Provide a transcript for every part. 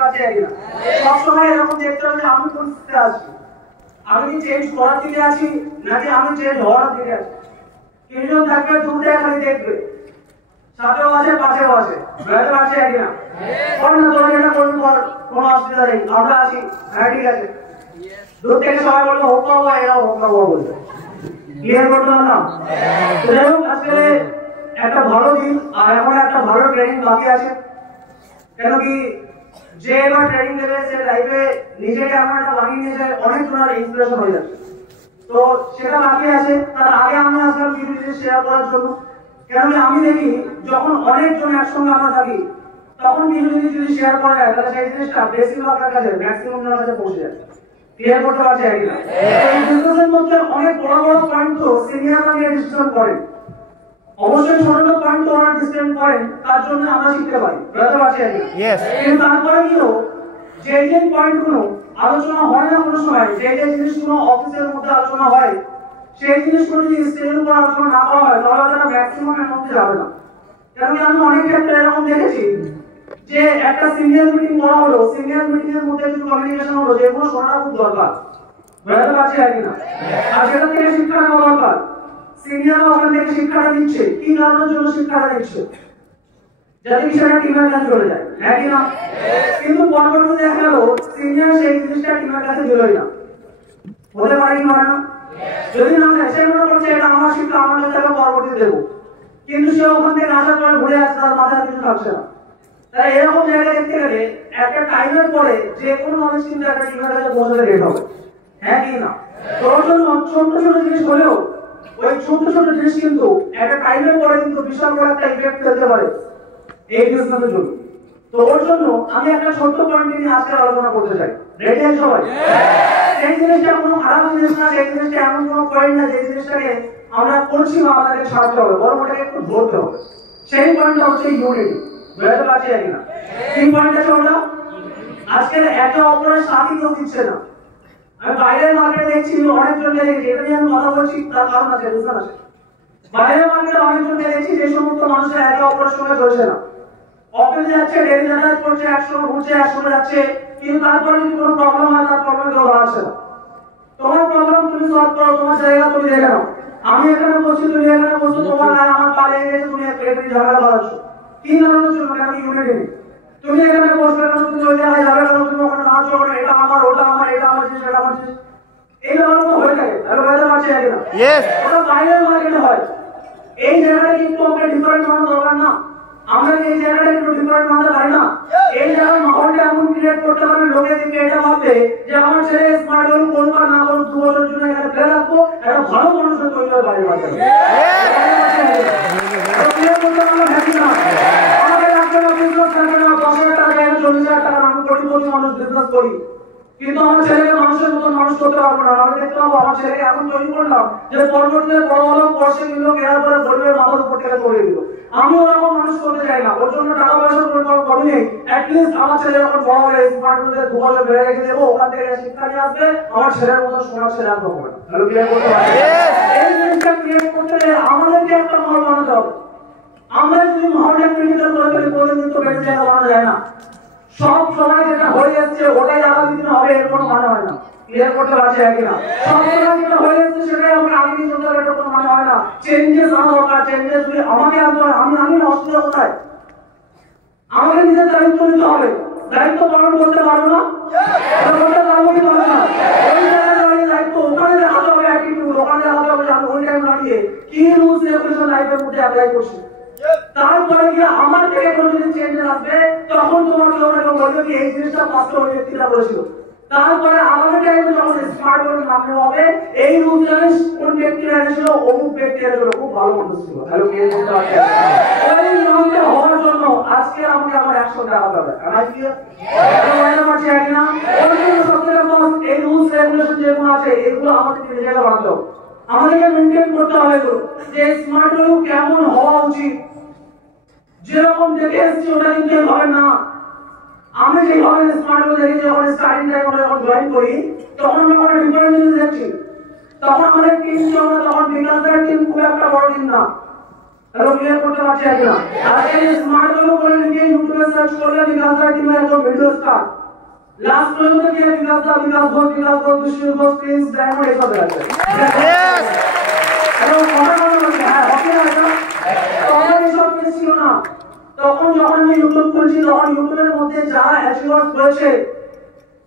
পারছি কিনা সবসময় এরকম দেখতে হবে আমি কোন স্থিতিতে আছি, আমি কি চেঞ্জ করার দিকে আছি নাকি আমি চেঞ্জ হওয়ার দিকে আছি। কিছুজন থাকবে দুটাই খালি দেখবে, সাথেও আছে পাশেও আছে, বুঝতে পারছি কিনা কর না তোরা যেটা করবি কর, কোনো অসুবিধা নেই, আমরা আছি, হ্যাঁ ঠিক আছে। দূর থেকে সবাই বলবো হোক বাবা, এরাও হোক বাবা বলবে, ক্লিয়ার করতে পারলাম। যাই হোক আজকে একটা ভালো দিন আর এখন একটা ভালো ট্রেনিং বাকি আছে, কেন কি যে এবার ট্রেনিং দেবে সে লাইফে নিজেকে এমন একটা বানিয়ে নিয়েছে অনেক জনের ইন্সপিরেশন হয়ে যাচ্ছে, তো সেটা বাকি আছে। তার আগে আমি আসলাম কিছু জিনিস শেয়ার করার জন্য, কেন কি আমি দেখি যখন অনেকজন একসঙ্গে আমরা থাকি তখন কিছু জিনিস যদি শেয়ার করা যায় তাহলে সেই জিনিসটা বেশিরভাগের কাছে ম্যাক্সিমাম জনের কাছে পৌঁছে যায়। ক্লিয়ার করতে পারছি কিনা? এই বিজনেসের মধ্যে অনেক বড় বড় পয়েন্ট তো সিনিয়ররা নিয়ে ডিসকাশন করেন, অবশ্যই ছোট ছোট পয়েন্ট তো ওরা ডিসকাশন করেন, তার জন্য আমরা শিখতে পারি, বুঝতে পারছি কিনা? কিন্তু তারপরে গিয়েও যে যে পয়েন্টগুলো আলোচনা হয় না কোনো সময়, যে যে জিনিসগুলো অফিসের মধ্যে আলোচনা হয় সেই জিনিসগুলো যদি স্টেজের উপর আলোচনা না করা হয় তাহলে তারা ম্যাক্সিমামের মধ্যে যাবে না। কারণ আমি অনেক ক্ষেত্রে এরকম দেখেছি যে একটা সিনিয়র মিটিং করা হলো, সিনিয়র মিটিং এর মধ্যে যদি কমিউনিকেশন হলো যেগুলো শোনাটা খুব দরকার, বুঝতে পারছি কিনা? আর সেটা থেকে শিক্ষা নেওয়া দরকার, সিনিয়ররা ওখান থেকে শিক্ষাটা দিচ্ছে, কি কারণের জন্য শিক্ষাটা দিচ্ছে, যাতে কি সেটা টিমের কাছে চলে যায়, হ্যাঁ কি না? কিন্তু পরবর্তীতে দেখা গেল সিনিয়র সেই জিনিসটা টিমের কাছে দিলই না, হতে পারে কি পারে না? যদি না সে মনে করছে এটা আমার শিক্ষা আমার কাছে পরবর্তীতে দেবো, কিন্তু সে ওখান থেকে আসার পরে ঘুরে আসছে, তার মাথায় কিছু থাকছে না। তাই এরকম জায়গায় দেখতে গেলে একটা টাইমের পরে যে কোনো মানুষ কিন্তু একটা টিমের কাছে পৌঁছাতে লেট হবে, হ্যাঁ কি না? তোর জন্য ছোট ছোট জিনিস হলেও ওই ছোট ছোট জিনিস কিন্তু একটা টাইমের পরে কিন্তু বিশাল বড় একটা ইফেক্ট ফেলতে পারে এই বিজনেসের জন্য। তো ওর জন্য আমি একটা ছোট্ট পয়েন্ট নিয়ে আজকে আলোচনা করতে চাই, রেডি আছেন সবাই? এই জিনিসটা কোনো খারাপ জিনিস না, এই জিনিসটা এমন কোনো পয়েন্ট না যে জিনিসটাকে আমরা করছি না আমাদেরকে ছাড়তে হবে, বরং ওটাকে একটু ধরতে হবে। সেই পয়েন্টটা হচ্ছে ইউনিটি, বুঝতে পারছি কিনা? কি পয়েন্ট আছে ওটা? আজকে একে অপরের সাথে কেউ দিচ্ছে না। আমি বাইরের মার্কেটে দেখছি অনেকজন দেখছি, এটা নিয়ে আমি কথা বলছি তার কারণ আছে, বুঝতে পারছি। বাইরের মার্কেটে অনেকজন দেখছি যে সমস্ত মানুষের একে অপরের সঙ্গে চলছে না, অফিসে যাচ্ছে ডেলি যাতায়াত করছে, একসঙ্গে ঘুরছে, একসঙ্গে যাচ্ছে, কিন্তু তারপরে যদি কোনো প্রবলেম হয় তার প্রবলেম কেউ বাড়াচ্ছে না। তোমার প্রবলেম তুমি সলভ করো, তোমার জায়গা তুমি দেখে নাও, আমি এখানে বসছি তুমি এখানে বসছো, তোমার গায়ে আমার পা লেগে গেছে, তুমি এখানে ঝগড়া বাড়াচ্ছ, কি কারণের জন্য? কেন ইউনিটি নেই। তুমি এখানে বসবে কেন, তুমি ওই জায়গায় যাবে কেন, তুমি ওখানে নাচো কেন, এটা আমার ওটা আমার, এটা আমার জিনিস এটা আমার জিনিস, এই ব্যাপারগুলো হয়ে থাকে, তাহলে বুঝতে পারছি কিনা? ওটা বাইরের মার্কেটে হয়, এই জায়গাটা কিন্তু আমাকে ডিফারেন্ট বানানো দরকার না, আমরা এই জায়গাটা একটু ডিফারেন্ট বানাতে পারি না। এই জায়গার মাহলটা এমন ক্রিয়েট করতে পারবে লোকে দিকে এটা ভাববে যে আমার ছেলে স্মার্ট হল কোনবার না বলুন 2 বছর জন্য এখানে ফেলে রাখবো, একটা ভালো মানুষের তৈরি হয়ে বাড়ি বাড়বে। আমাদের রাখবে না, বিজনেস থাকবে না, 10,000 টাকা 40,000 টাকা আমি কোটি কোটি মানুষ বিজনেস করি, কিন্তু আমার ছেলেকে মানুষের মতো মানুষ করতে পারবো না। আমি দেখতে পাবো আমার ছেলেকে এখন তৈরি করলাম যে পরবর্তীতে বড় হলো পড়ছে কিন্তু কেনার পরে গরিবের মাথার উপর থেকে চলে দিল, আমি ওরকম মানুষ করতে চাই না। ওর জন্য টাকা পয়সার কোনো কমি নেই, অ্যাটলিস্ট আমার ছেলে যখন বড় হয়ে স্মার্ট হলে 2 বছর বেড়ে রেখে দেবো, ওখান থেকে শিক্ষা নিয়ে আসবে, আমার ছেলের মতো সোনার ছেলে আর হবে না। এই জিনিসটা ক্রিয়েট করতে গেলে আমাদেরকে একটা মহল বানাতে হবে। আমরা যদি মহলটা ক্রিয়েট করে ফেলি কোনোদিন কিন্তু বেড়ে জায়গা বানানো যায় না। সব সময় যেটা হয়ে যাচ্ছে ওটাই আগামী দিনে হবে এর কোনো মানে হয় না, ক্লিয়ার করতে পারছি কিনা? সব সময় যেটা হয়ে যাচ্ছে সেটাই আমরা আগামী দিনে চলতে হবে, এটা কোনো মানে হয় না। চেঞ্জেস আনা দরকার, চেঞ্জেস যদি আমাকে আনতে হয়, আমি না অসুবিধা কোথায়? আমাকে নিজের দায়িত্ব নিতে হবে, দায়িত্ব পালন করতে পারবো না, করতে পারবো কি পারবো না, ওই জায়গায় দাঁড়িয়ে দায়িত্ব ওখানে দেখাতে হবে, অ্যাটিটিউড ওখানে দেখাতে হবে যে আমি ওই টাইম দাঁড়িয়ে কি রুলস রেগুলেশন লাইফের মধ্যে অ্যাপ্লাই করছি। তারপরে গিয়ে আমার থেকে কোনো যদি চেঞ্জ আসবে তখন তোমার কেউ না কেউ বলবে কি এই জিনিসটা পাঁচটা ওই ব্যক্তিরা বলেছিল। তারপরে আগামী টাইমে যখন স্মার্ট বোর্ড নামে হবে এই রুলস জানিস কোন ব্যক্তিরা এনেছিল, অমুক ব্যক্তি এনেছিল, খুব ভালো মানুষ ছিল, হ্যালো কে বলতে পারছে ওই নামটা হওয়ার জন্য আজকে আমাকে আমার 100 টাকা দেবে, আমি কি বলতে পারছি না? ওই জন্য সবথেকে ফার্স্ট এই রুলস রেগুলেশন যেগুলো আছে এগুলো আমাদের নিজেকে বানাতে হবে, আমাদেরকে মেনটেন করতে হবে যে স্মার্ট বোর্ড কেমন হওয়া উচিত। যেরকম দেখে এসেছি ওটা কিন্তু হবে না। আমি যেভাবে স্মার্ট বোর্ড দেখি যখন স্টার্টিং টাইম আমরা যখন জয়েন করি তখন আমরা একটা ডিফারেন্ট জিনিস দেখছি, তখন আমাদের টিম আমরা তখন বিকাশের টিম খুব একটা বড় টিম না, হ্যালো ক্লিয়ার করতে পারছি কিনা? আজকে স্মার্ট বোর্ড বলে নিজে ইউটিউবে সার্চ করলে বিকাশের টিমের একজন ভিডিও স্টার্ট লাস্ট পর্যন্ত কি বিকাশ দা বিকাশ ঘোষ বিষ্ণু ঘোষ প্রিন্স ডায়মন্ড এসব আছে এবং ছিল না তখন যখন আমি ইউটিউব খুলছি তখন ইউটিউবের মধ্যে যারা অ্যাচিভার্স রয়েছে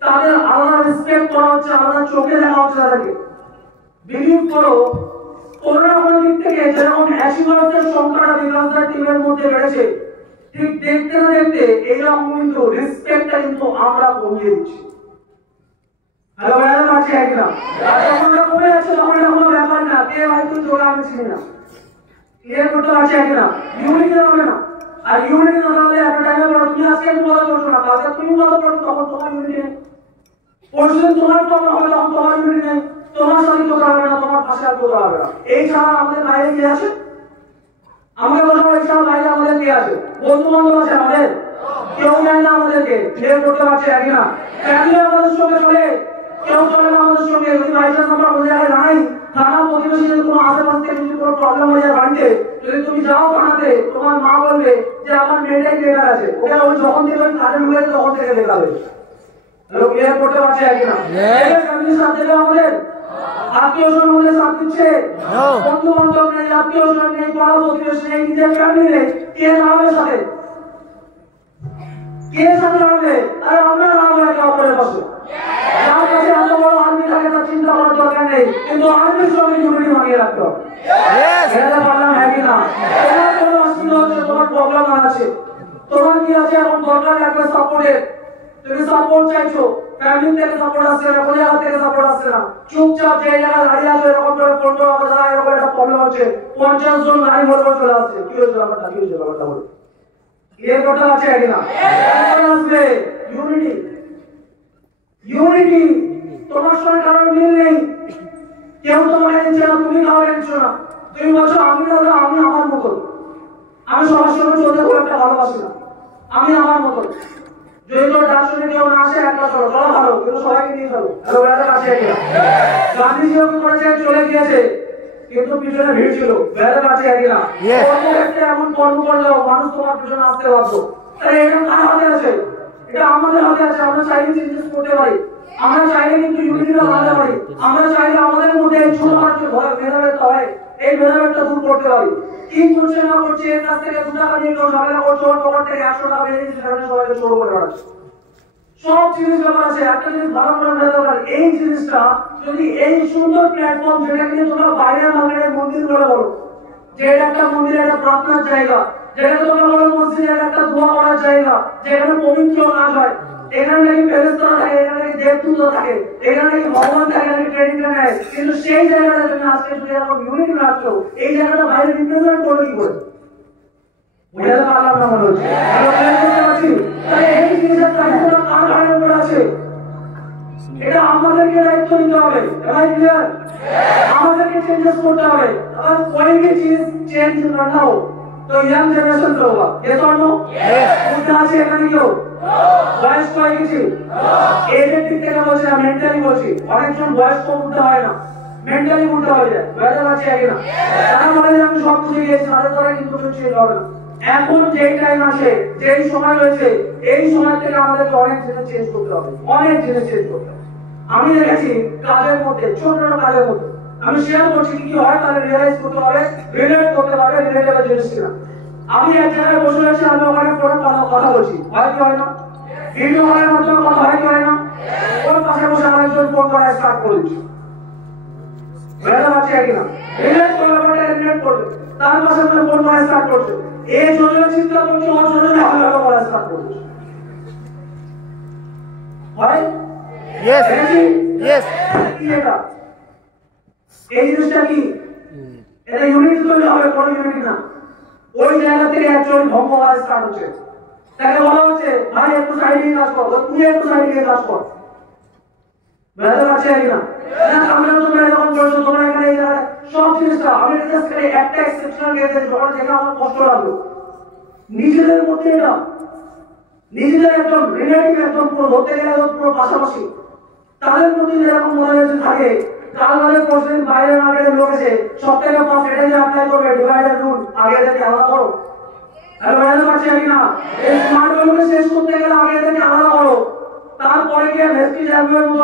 তাদের আলাদা রেসপেক্ট করা হচ্ছে আলাদা চোখে দেখা হচ্ছে তাদেরকে বিলিভ করো কোনো না কোনো দিক থেকে যেরকম অ্যাচিভার্সের সংখ্যাটা বিকাশদার টিমের মধ্যে বেড়েছে ঠিক দেখতে না দেখতে এইরকম কিন্তু রেসপেক্টটা কিন্তু আমরা কমিয়ে দিচ্ছি হ্যালো ভাইয়া আছে একদম যখন কমে যাচ্ছে তখন কোনো ব্যাপার না কে ভাই তুই তোরা আমি চিনি না ক্লিয়ার করতে পারছি একদম ইউনিটি হবে না আর ইউনিটি না হলে একটা টাইমে বড় তুমি আজকে বলা করছো না কালকে তুমি বলা করছো তখন তোমার ইউনিটি নেই পরশুদিন তোমার প্রবলেম হবে তখন তোমার ইউনিটি নেই তোমার সাথে কেউ দাঁড়াবে না তোমার পাশে আর কেউ দাঁড়াবে না এই ছাড়া আমাদের বাইরে কে আছে আমাকে বলবো এই ছাড়া বাইরে আমাদের কে আছে বন্ধু বান্ধব আছে আমাদের কেউ জানে না আমাদেরকে ক্লিয়ার করতে পারছে একই না ফ্যামিলি আমাদের সঙ্গে চলে কেউ চলে না আমাদের সঙ্গে যদি বাইচান্স আমরা কোনো জায়গায় জানাই থানা প্রতিবেশী যদি কোনো আশেপাশ থেকে যদি কোনো প্রবলেম হয়ে যায় বাড়িতে যদি তুমি যাও থানাতে তোমার মা বলবে যে আমার মেয়েটাই বেকার আছে ওকে ওই যখন থেকে ওই কাজে ঢুকে তখন থেকে বেকার হয়েছে ক্লিয়ার করতে পারছে একই না ফ্যামিলির সাথে দেবে আমাদের আত্মীয় স্বজন আমাদের সাথ দিচ্ছে বন্ধু বান্ধব নেই আত্মীয় স্বজন নেই পাড়া প্রতিবেশী নেই নিজের ফ্যামিলি নেই কে দাঁড়াবে সাথে কে সাথে দাঁড়াবে আরে আমরা দাঁড়াবো একে অপরের পাশে যার কাছে এত বড় আর্মি থাকে তার চিন্তা করার দরকার নেই কিন্তু আর্মির সঙ্গে ইউনিটি মানিয়ে রাখতে হবে এটা পারলাম হ্যাঁ কিনা তোমার কোনো অসুবিধা হচ্ছে তোমার প্রবলেম আছে তোমার কি আছে এখন দরকার লাগবে সাপোর্টের তুমি সাপোর্ট চাইছো ফ্যামিলি থেকে সাপোর্ট আসছে না কোনো জায়গা থেকে সাপোর্ট আসছে না চুপচাপ যে জায়গায় দাঁড়িয়ে আছো এরকম করে ফোন করা কথা এরকম একটা প্রবলেম হচ্ছে 50 জন লাইন বলবো চলে আসছে কি হয়েছে ব্যাপারটা বলো ক্লিয়ার করতে পারছে কিনা আসবে ইউনিটি তোমার সঙ্গে কারোর মিল নেই কেউ তোমাকে নিচ্ছে না তুমি কাউকে নিচ্ছ না তুমি বলছো আমি দাদা আমি আমার মতন আমি সবার সঙ্গে চলতে খুব একটা ভালোবাসি না আমি আমার মতন যদি তোর ডাক শুনে কেউ না আসে একটা চলো ভালো কিন্তু সবাইকে নিয়ে চলো হ্যালো বেড়াতে কাছে কিনা গান্ধীজিও কি করেছে চলে গিয়েছে কিন্তু পিছনে ভিড় ছিল বেড়াতে কাছে কিনা কর্মক্ষেত্রে এমন কর্ম করে যাও মানুষ তোমার পিছনে আসতে বাধ্য তাহলে এটা কার হাতে আছে এটা আমাদের হাতে আছে আমরা চাইলে চেঞ্জেস করতে পারি আমরা চাইলে কিন্তু ইউনিটিটা বানাতে পারি আমরা চাইলে আমাদের মধ্যে এই ছোটখাটো ভেদাভেদটা হয় এই ভেদাভেদটা দূর করতে পারি কি করছে না করছে এর কাছ থেকে 2 টাকা নিয়ে কেউ ঝামেলা করছে ওর পকেট থেকে 100 টাকা নিয়ে সেখানে সবাইকে চোর করে বেড়াচ্ছে সব জিনিস ব্যাপার আছে একটা জিনিস ভালো করে বোঝা দরকার এই জিনিসটা যদি এই সুন্দর প্ল্যাটফর্ম যেটা কিনে তোমরা বাইরের মার্কেটের মন্দির বলে বলো যে এটা একটা মন্দিরের একটা প্রার্থনার জায়গা যেখানে তোমরা বলো মসজিদের একটা দোয়া করার জায়গা যেখানে পবিত্র কাজ হয় এখানে নাকি ফেরেশতারা থাকে এখানে নাকি দেবদূতরা থাকে এখানে নাকি ভগবান থাকে নাকি ট্রেনিংটা নেয় কিন্তু সেই জায়গাটা তুমি আজকে যদি এরকম ইউনিটি রাখছো এই জায়গাটা বাইরে রিপ্রেজেন্ট করবে কি করে বুঝতে পারলাম না মনে হচ্ছে তাই এই জিনিসের দায়িত্বটা কার ঘাড়ের উপর আছে এটা আমাদেরকে দায়িত্ব নিতে হবে এবার ক্লিয়ার আমাদেরকে চেঞ্জেস করতে হবে अगर कोई भी चीज चेंज करना हो तो यंग जनरेशन से होगा ये तो नो उतना আছে এখানে কেউ বয়স হয়ে গেছে এজের দিক থেকে বলছি না মেন্টালি বলছি অনেকজন বয়স কম উঠতে হয় না মেন্টালি উঠতে হয়ে যায় বুঝতে পারছি আগে না তারা বলে যে আমি সব বুঝে গেছি তাদের দ্বারা কিন্তু কিছু চেঞ্জ হবে না এখন যেই টাইম আসে যেই সময় রয়েছে এই সময় থেকে আমাদেরকে অনেক জিনিস চেঞ্জ করতে হবে অনেক জিনিস চেঞ্জ করতে হবে আমি দেখেছি কাজের মধ্যে ছোট ছোট কাজের মধ্যে আমি শেয়ার করছি কি হয় তাহলে রিয়েলাইজ করতে হবে রিলেট করতে পারবে রিলেটেবল জিনিস কিনা আমি এক জায়গায় বসে আছি আমি ওখানে ফোনে কথা বলছি হয় কি হয় না ভিডিও কলের মাধ্যমে কথা হয় কি হয় না ওর পাশে বসে আমার একজন ফোন করা স্টার্ট করে দিচ্ছি বুঝতে পারছি কিনা রিলেট করলে ব্যাপারটা রিলেট করবে তার পাশে বসে ফোন করা স্টার্ট করছে এই জন্য চিন্তা করছে ওর জন্য ভালো ভালো করা স্টার্ট করছে হয় Yes. Yes. এই জিনিসটা কি এটা ইউনিট তৈরি হবে কোনো ইউনিট না ওই জায়গা থেকে একজন ভঙ্গ হওয়া স্টার্ট হচ্ছে তাকে বলা হচ্ছে ভাই একটু সাইড দিয়ে কাজ কর তুই একটু সাইড দিয়ে কাজ কর বুঝতে পারছি না আমরা তোমরা যখন করছো তোমরা এখানে এই জায়গায় সব জিনিসটা আমি জাস্ট করে একটা এক্সেপশনাল কেস আছে যখন যেটা আমার কষ্ট লাগলো নিজেদের মধ্যে এটা নিজেদের একদম রিলেটিভ একদম পুরো ধরতে গেলে পুরো পাশাপাশি তাদের মধ্যে যেরকম মোটিভেশন থাকে কালবারের প্রশ্ন বাইরে মার্কেটে লোক এসে সব থেকে ফার্স্ট এটা যে অ্যাপ্লাই করবে ডিভাইডার রুল আগে থেকে আলাদা করো আর বুঝতে পারছি না এই স্মার্ট ওয়েকে শেষ করতে গেলে আগে থেকে আলাদা করো তারপরে গিয়ে ভেস্টি যাবে বললো